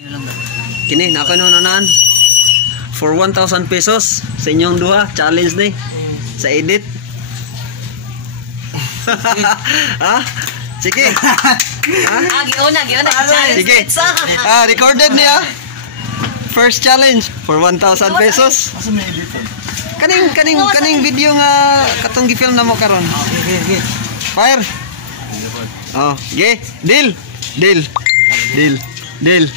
Kini na ako nununaan for 1,000 pesos sa inyong duha challenge ni sa edit. Ha? Sige. Ha? Giuna. Sige. Recorded niya. First challenge for 1,000 pesos. Asa may edit? Kaning video nga katong gi-film na mo karon. Okay. Fire. Oh, ge. Deal. Deal. These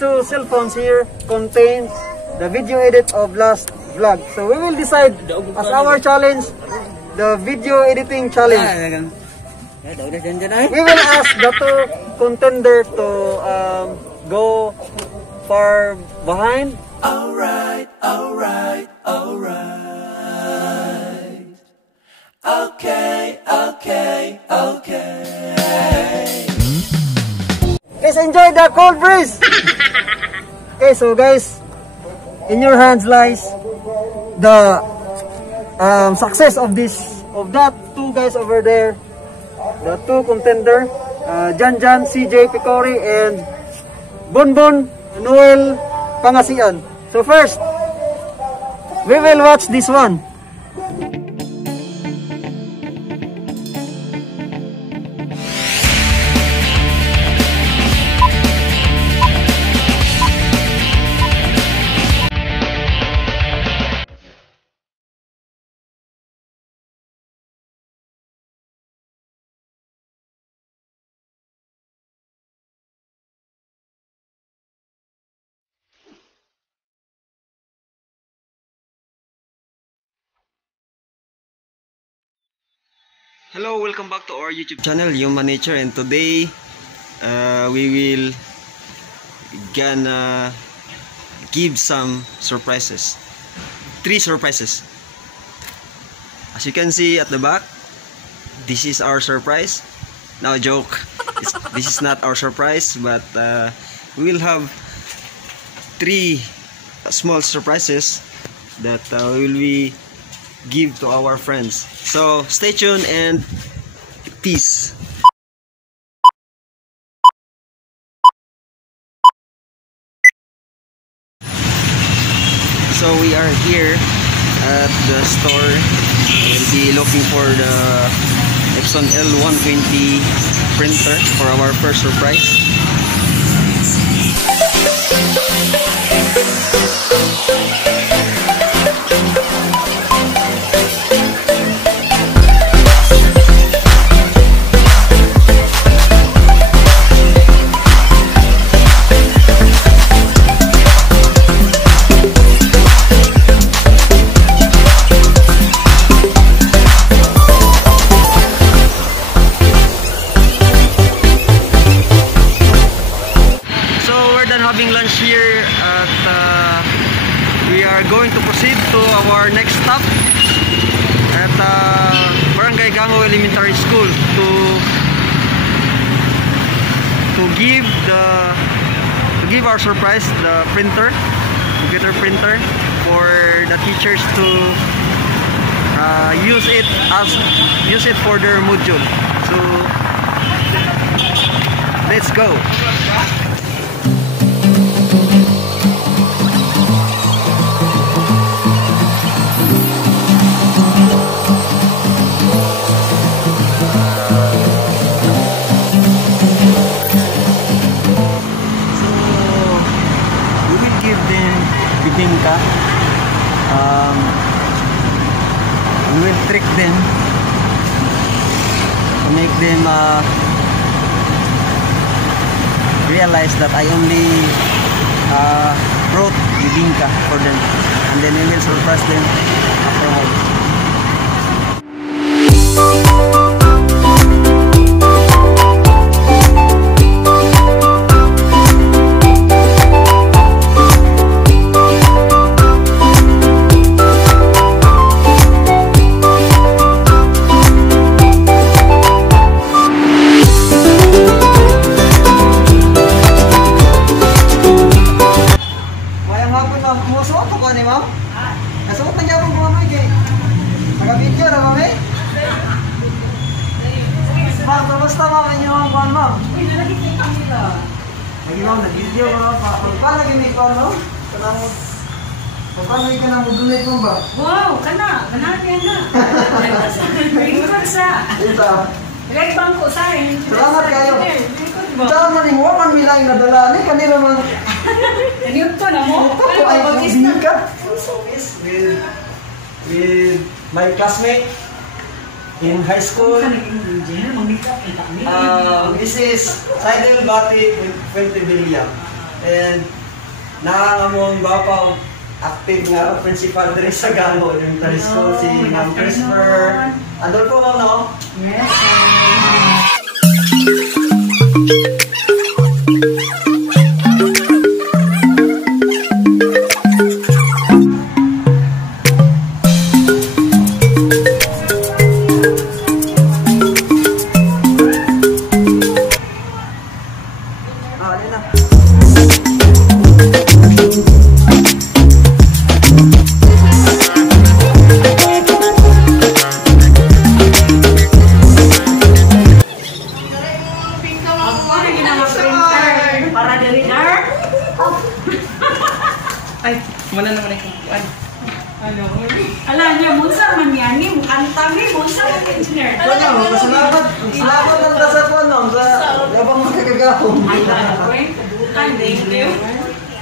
two cell phones here contain the video edit of last vlog. So we will decide as our challenge the video editing challenge. We will ask the two contender to go far behind. Alright. Okay. Guys, enjoy the cold breeze. Okay, so guys, in your hands lies the success of that two guys over there, the two contender, Jan, CJ Picori, and Bonbon Noel Pangasian. So first, we will watch this one. Hello, welcome back to our YouTube channel, Human Nature, and today we will gonna give some surprises. 3 surprises. As you can see at the back, this is our surprise. No joke. This is not our surprise, but we will have 3 small surprises that we will give to our friends. So stay tuned and peace. So we are here at the store. We'll be looking for the Epson L120 printer for our first surprise. Having lunch here at we are going to proceed to our next stop at Barangay Gango Elementary School to give our surprise, the printer, computer printer, for the teachers to use it for their module. So let's go. Bibingka. We will trick them to make them realize that I only brought bibingka for them, and then we will surprise them afterwards. ni ma'am? Nasuot na gyapon ko ma'am kay. Naka-video na ma'am eh. Ma'am, kamusta ma'am inyo ang kuan ma'am? Lagi ma'am, nag-video ko ma'am. Paano gini ko no? Kanang paano ka nang mudulay mo ba? Wow, kana yan na. Ringkod sa. Ito. Red bangko sa akin. Salamat kayo. Saan man yung waman milang nadala ni kanila man. Kaniyot to na mo? Ako ay pag-ibig ka. With my classmate in high school. This is Seidel Batik with Fuente Villa. And naangamong bapaw active nga principal diri sa Galo Elementary School si Ma'am Christopher. Andol po ma'am no? Yes. Ay, mana naman ay kumpuan. Alam niya, munsa man yan ni, antang ni, munsa man engineer. Salamat lang ta sa kuno sa labang magkagahom. Ay, thank you.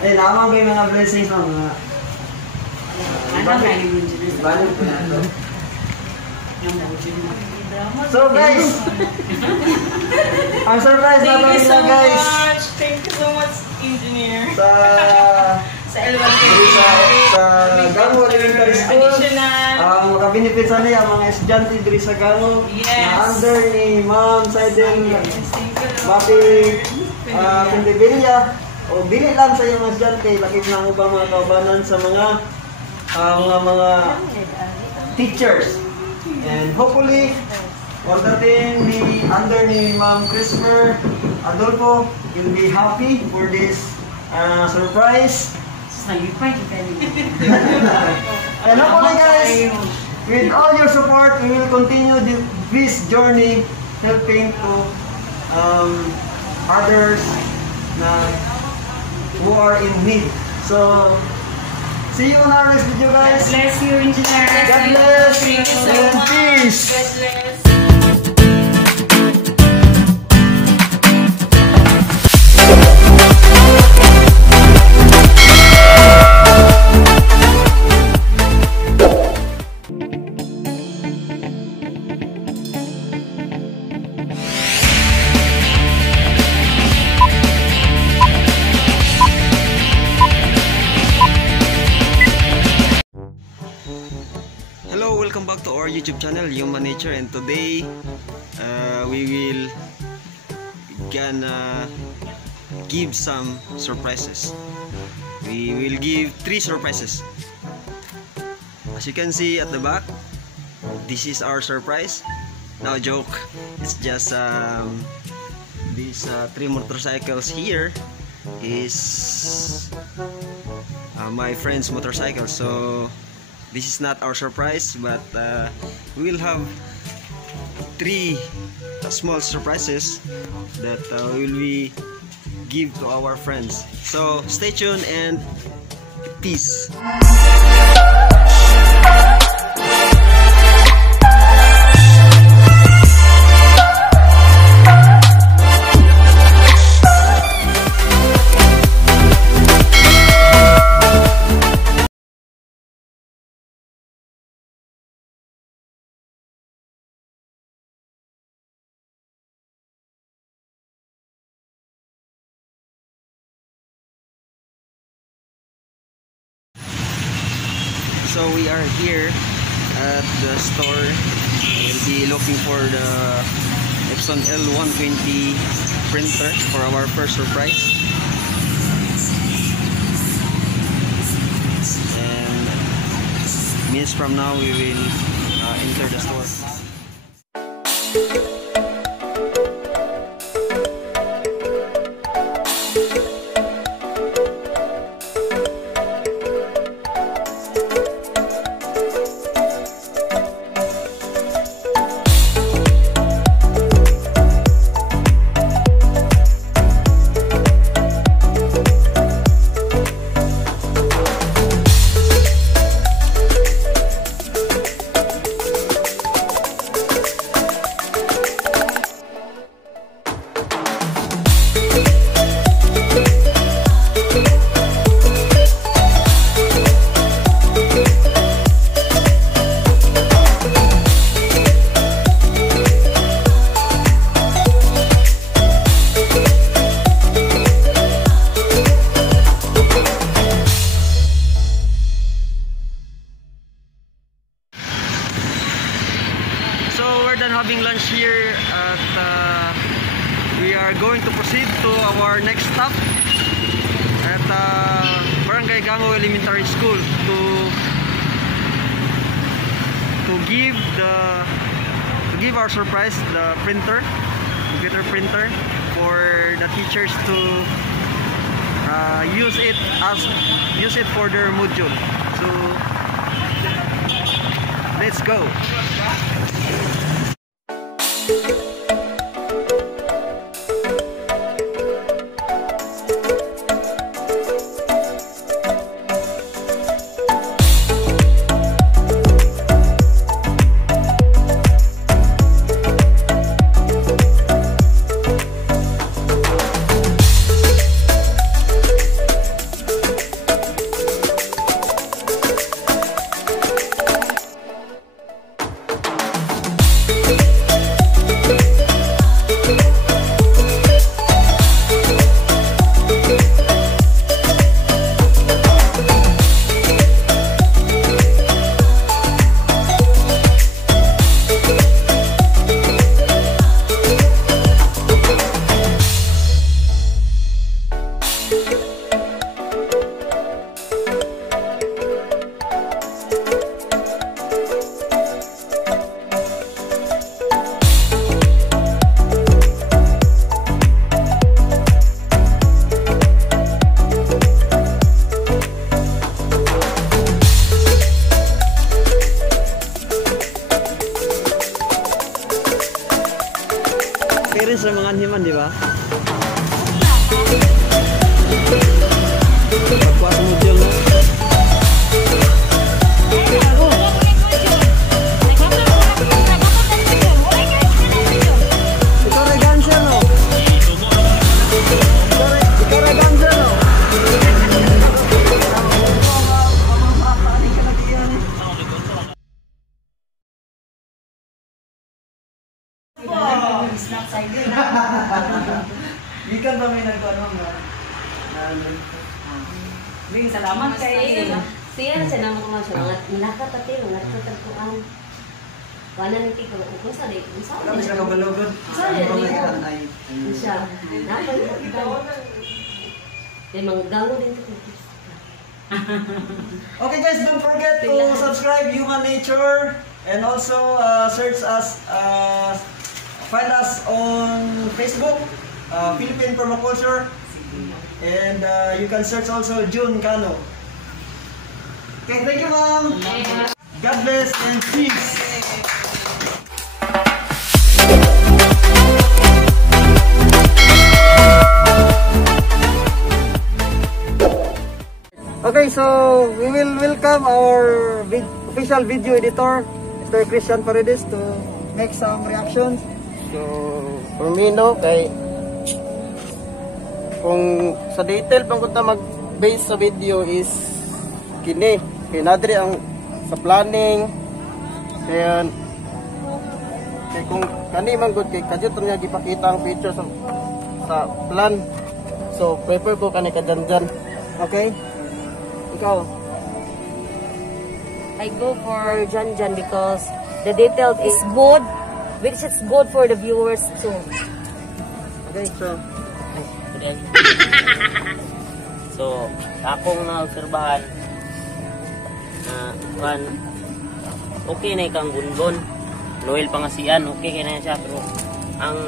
Eh naman kay mga blessings no nga. Ano nga yung engineer? Balik po na to. So guys, ang surprise na Thank you kami so lang guys. much. Thank you so much, engineer. Sa L1 Galo Elementary School. Additional. Ang makabenefit sa niya ang mga estudyante diri sa Galo. Yes. Na under ni Ma'am Seidel Thank you. Batik Pendevilla. O dili lang sa iyong estudyante, lakip na ubang mga kaubanan sa mga teachers. And hopefully, pagdating ni under ni Ma'am Christopher Adolfo, you'll be happy for this surprise. And hopefully guys, with all your support, we will continue this journey helping to others who are in need. So, see you on our next video guys. Bless you, engineer. God bless Thank you so and much. peace. God bless. Hello, welcome back to our YouTube channel, Human Nature, and today we will gonna give some surprises. We will give 3 surprises. As you can see at the back, this is our surprise. No joke, it's just these 3 motorcycles here is my friend's motorcycle. So this is not our surprise, but we will have 3 small surprises that we will give to our friends. So stay tuned and peace. So we are here at the store. We'll be looking for the Epson L120 printer for our first surprise. And minutes from now we will enter the store. having lunch here at we are going to proceed to our next stop at Barangay Gango Elementary School to give our surprise, the computer printer, for the teachers to use it for their module. So let's go. Parents ng mga anhiman, di ba? Pagkuha sa module, no? Ikaw rin ganser, no? Ikaw rin ganser, no? Ikan ba may nagkuhan nga? Bing, salamat kay Siya sa namo ko siya mga nilaka pati mga tutagpuan. Wala nang tiko ko sa day. Wala siya kabalogod. Sa day. Ay. Siya. Dapat manggango din to. Okay guys, don't forget to subscribe Human Nature and also search us, find us on Facebook, Philippine Permaculture, and you can search also June Cano. Okay, thank you ma'am. God bless and peace. Okay, so we will welcome our official video editor, Mr. Christian Paredes, to make some reactions. So, for me, no, kay kung sa detail pang kunta mag-base sa video is kini, kay nadri ang sa planning, kaya kung kani man good kay kadyo niya gipakita ang picture sa plan. So, prefer ko kani kadyan. Okay? Ikaw? I go for Jan because the detail is good, which is good for the viewers too. Okay, so So, akong naobserbahan na okay na ikang gungon. Noel Pangasian, okay na siya, pero ang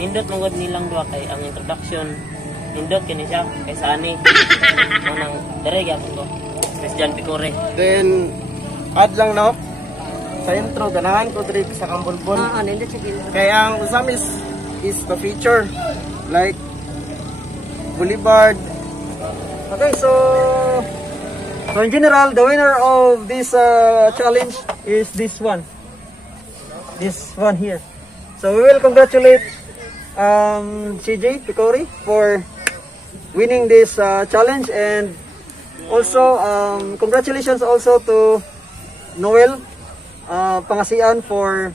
nindot mong nilang dua kay ang introduction nindot kini siya kay Sani nang dere gyapon ko Christian Picore. Then, add lang no, sa intro, ganahan ko diri sa Kambulbon. Nindot siya din. Kaya ang usam is the feature, like Boulevard. okay, so in general, the winner of this challenge is this one here. So we will congratulate CJ Picore for winning this challenge, and also congratulations also to Noel Pangasian for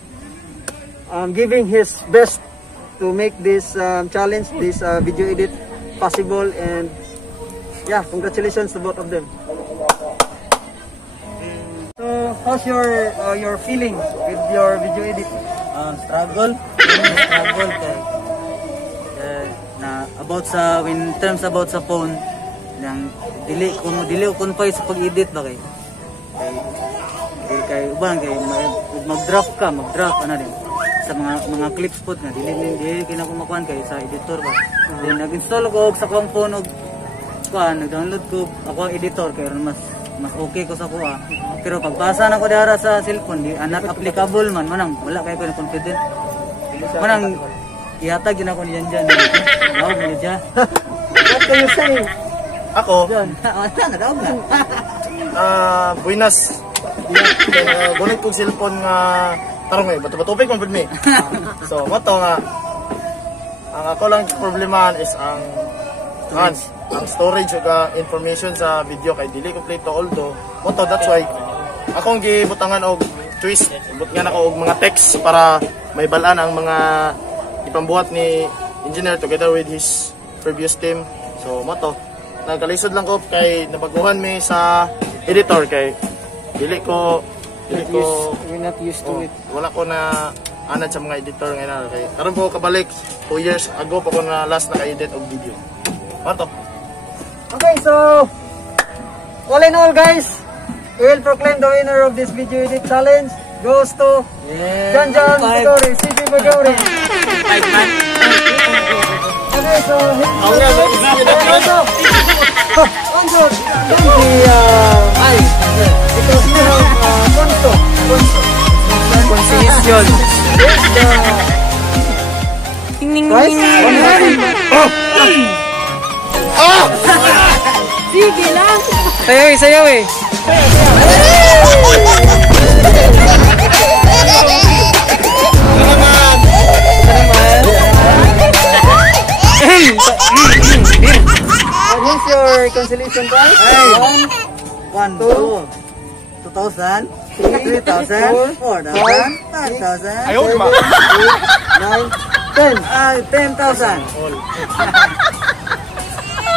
giving his best to make this challenge, this video edit possible, and yeah, congratulations to both of them. So how's your feeling with your video edit? Struggle kay na about sa in terms about sa phone yang dili ko konfay sa pag-edit ba kay uban kay mag-draft ano din sa mga clips po nga dili kina ko makuan kay sa editor ba. Then nag-install ko og sa akong phone og nag-download ko ako ang editor kay mas okay ko sa kuha. Pero pagbasa na ko dara sa cellphone di not applicable man manang wala kay ko na confident. Manang ihatag din ako niyan dyan. Naog mo niya. What can you say? Ako? Nadaog na. Buenas. Gunit kong cellphone nga tarong bato-batupig man pud mi. So, mato nga ang ako lang problemahan is ang storage ug information sa video kay dili complete to although moto that's why akong gibutangan og twist but nga nako og mga text para may balaan ang mga ipambuhat ni engineer together with his previous team. So moto nagkalisod lang ko kay nabaguhan mi sa editor kay dili ko You're not used to it. Wala ko na anad sa mga editor ngayon kay karon po kabalik 2 years ago pa ko na last naka-edit og video. Moto. Okay, so all in all guys, we will proclaim the winner of this video edit challenge goes to John Bagori, CJ Bagori. Okay, so because you have Conciliation. Sige lang. Sayaw eh. What's your consolation prize? 1, 2, 2,000, 3,000, 4,000, 5,000. Ayaw ma. 9, 10. 10,000.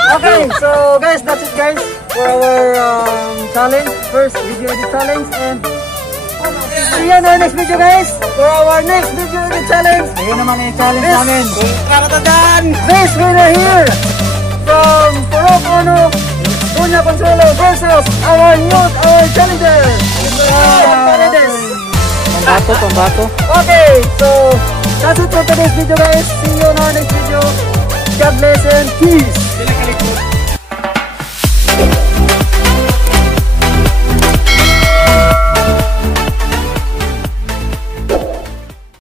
Okay, so guys, that's it guys for our challenge, first video edit challenge, and see you in our next video guys for our next video edit challenge. Ayun naman yung challenge namin. This winner here from Purok Ono, Punya Consuelo versus our challenger. Pambato. Okay, so that's it for today's video guys. See you in our next video. God bless and peace.